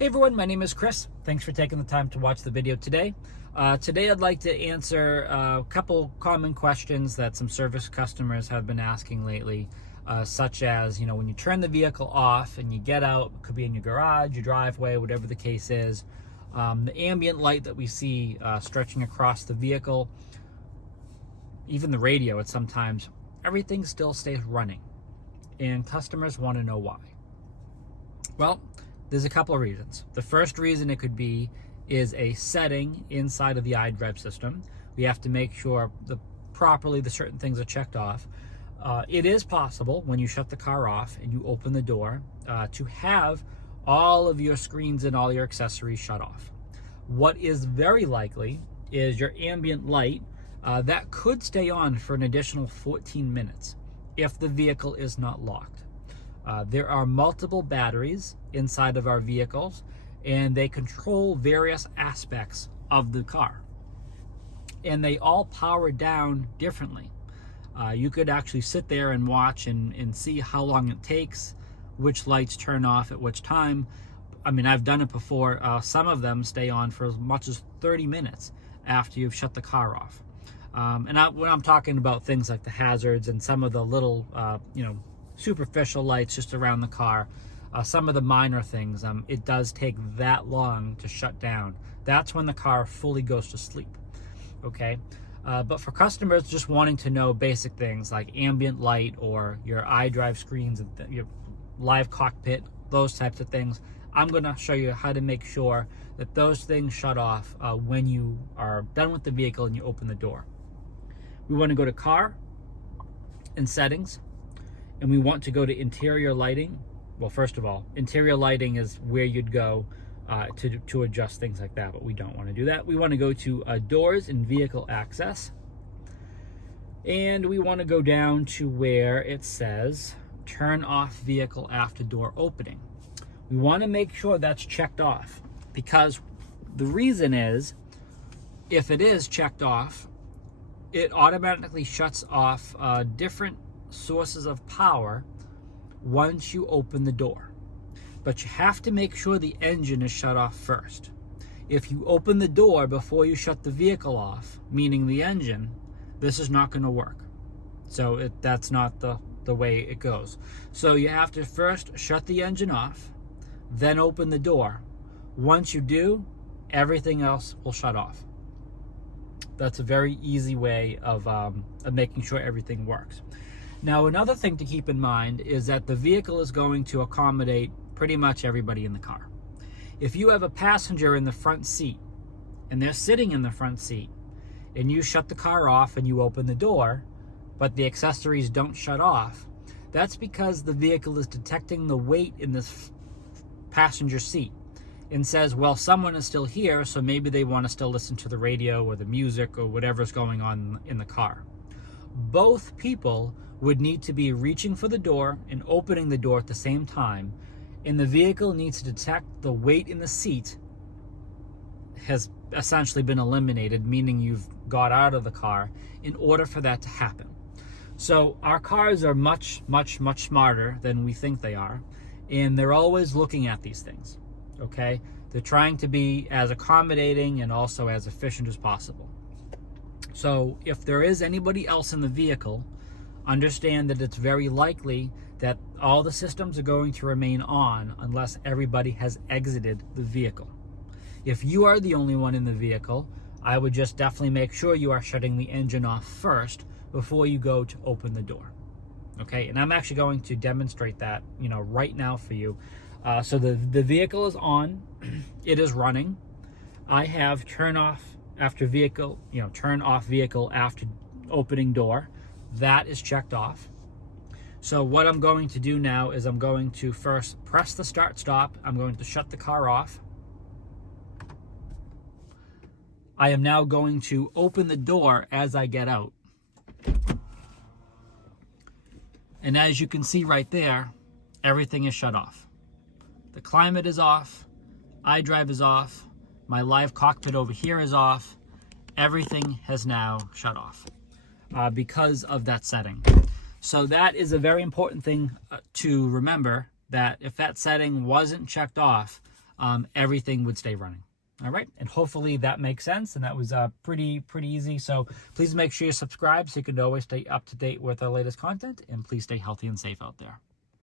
Hey everyone, my name is Chris. Thanks for taking the time to watch the video today. Today I'd like to answer a couple common questions that some service customers have been asking lately, such as, when you turn the vehicle off and you get out, it could be in your garage, your driveway, whatever the case is, the ambient light that we see stretching across the vehicle, even the radio at sometimes, everything still stays running, and customers want to know why. Well, there's a couple of reasons. The first reason it could be is a setting inside of the iDrive system. We have to make sure properly the certain things are checked off. It is possible when you shut the car off and you open the door to have all of your screens and all your accessories shut off. What is very likely is your ambient light that could stay on for an additional 14 minutes if the vehicle is not locked. There are multiple batteries inside of our vehicles, and they control various aspects of the car. And they all power down differently. You could actually sit there and watch and see how long it takes, which lights turn off at which time. I mean, I've done it before. Some of them stay on for as much as 30 minutes after you've shut the car off. When I'm talking about things like the hazards and some of the little, superficial lights just around the car, some of the minor things, it does take that long to shut down. That's when the car fully goes to sleep, okay? But for customers just wanting to know basic things like ambient light or your iDrive screens, your live cockpit, those types of things, I'm gonna show you how to make sure that those things shut off when you are done with the vehicle and you open the door. We wanna go to Car and Settings, and we want to go to interior lighting. Well, first of all, interior lighting is where you'd go to adjust things like that, but we don't want to do that. We want to go to doors and vehicle access. And we want to go down to where it says turn off vehicle after door opening. We want to make sure that's checked off, because the reason is, if it is checked off, it automatically shuts off different sources of power once you open the door. But you have to make sure the engine is shut off first. If you open the door before you shut the vehicle off, meaning the engine, this is not going to work. So that's not the way it goes. So you have to first shut the engine off, then open the door. Once you do, everything else will shut off. That's a very easy way of making sure everything works. Now, another thing to keep in mind is that the vehicle is going to accommodate pretty much everybody in the car. If you have a passenger in the front seat and they're sitting in the front seat and you shut the car off and you open the door, but the accessories don't shut off, that's because the vehicle is detecting the weight in this passenger seat and says, well, someone is still here, so maybe they want to still listen to the radio or the music or whatever's going on in the car. Both people would need to be reaching for the door and opening the door at the same time, and the vehicle needs to detect the weight in the seat has essentially been eliminated, meaning you've got out of the car, in order for that to happen. So our cars are much, much, much smarter than we think they are, and they're always looking at these things, okay? They're trying to be as accommodating and also as efficient as possible. So if there is anybody else in the vehicle, understand that it's very likely that all the systems are going to remain on unless everybody has exited the vehicle. If you are the only one in the vehicle, I would just definitely make sure you are shutting the engine off first before you go to open the door. Okay, and I'm actually going to demonstrate that, right now for you. So the vehicle is on, it is running. I have turn off vehicle after opening door. That is checked off. So what I'm going to do now is I'm going to first press the start stop. I'm going to shut the car off. I am now going to open the door as I get out. And as you can see right there, everything is shut off. The climate is off, iDrive is off, my live cockpit over here is off. Everything has now shut off because of that setting. So that is a very important thing to remember, that if that setting wasn't checked off, everything would stay running. All right, and hopefully that makes sense, and that was pretty easy. So please make sure you subscribe so you can always stay up to date with our latest content, and please stay healthy and safe out there.